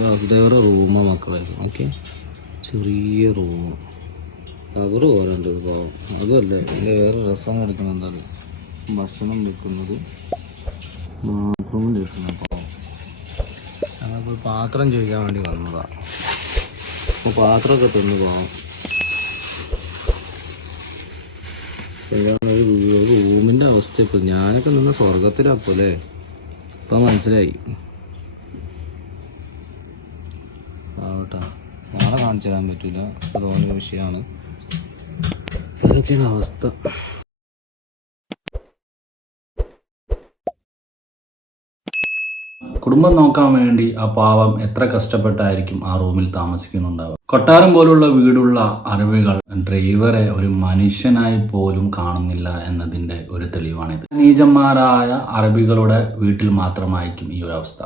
വാസുദേവരുടെ റൂമാ മക്കളെ. ഓക്കെ, ചെറിയ room, cover പോരണ്ട് പാവം. അതുമല്ല, ഇതിൻ്റെ വേറെ രസം എടുക്കണം. എന്താണ് ഭക്ഷണം വെക്കുന്നത്, ബാത്റൂമിൽ വെക്കുന്ന പാവം. ഞങ്ങളിപ്പോൾ പാത്രം ചോദിക്കാൻ വേണ്ടി വന്നതാ. അപ്പോൾ പാത്രമൊക്കെ തിന്നു പാവം. ഒരു റൂമിൻ്റെ അവസ്ഥ ഇപ്പോൾ ഞാനൊക്കെ നിന്ന് സ്വർഗത്തിലപ്പോൾ അല്ലേ, ഇപ്പം മനസ്സിലായി. ആവട്ടെ, നാളെ കാണിച്ചു തരാൻ പറ്റില്ല, അതുപോലെ വിഷയമാണ്. അതൊക്കെയാണ് അവസ്ഥ. കുടുംബം നോക്കാൻ വേണ്ടി ആ പാവം എത്ര കഷ്ടപ്പെട്ടായിരിക്കും ആ റൂമിൽ താമസിക്കുന്നുണ്ടാവുക. കൊട്ടാരം പോലുള്ള വീടുള്ള അറബികൾ ഡ്രൈവറെ ഒരു മനുഷ്യനായി പോലും കാണുന്നില്ല എന്നതിന്റെ ഒരു തെളിവാണിത്. നീചന്മാരായ അറബികളുടെ വീട്ടിൽ മാത്രമായിരിക്കും ഈ ഒരു അവസ്ഥ.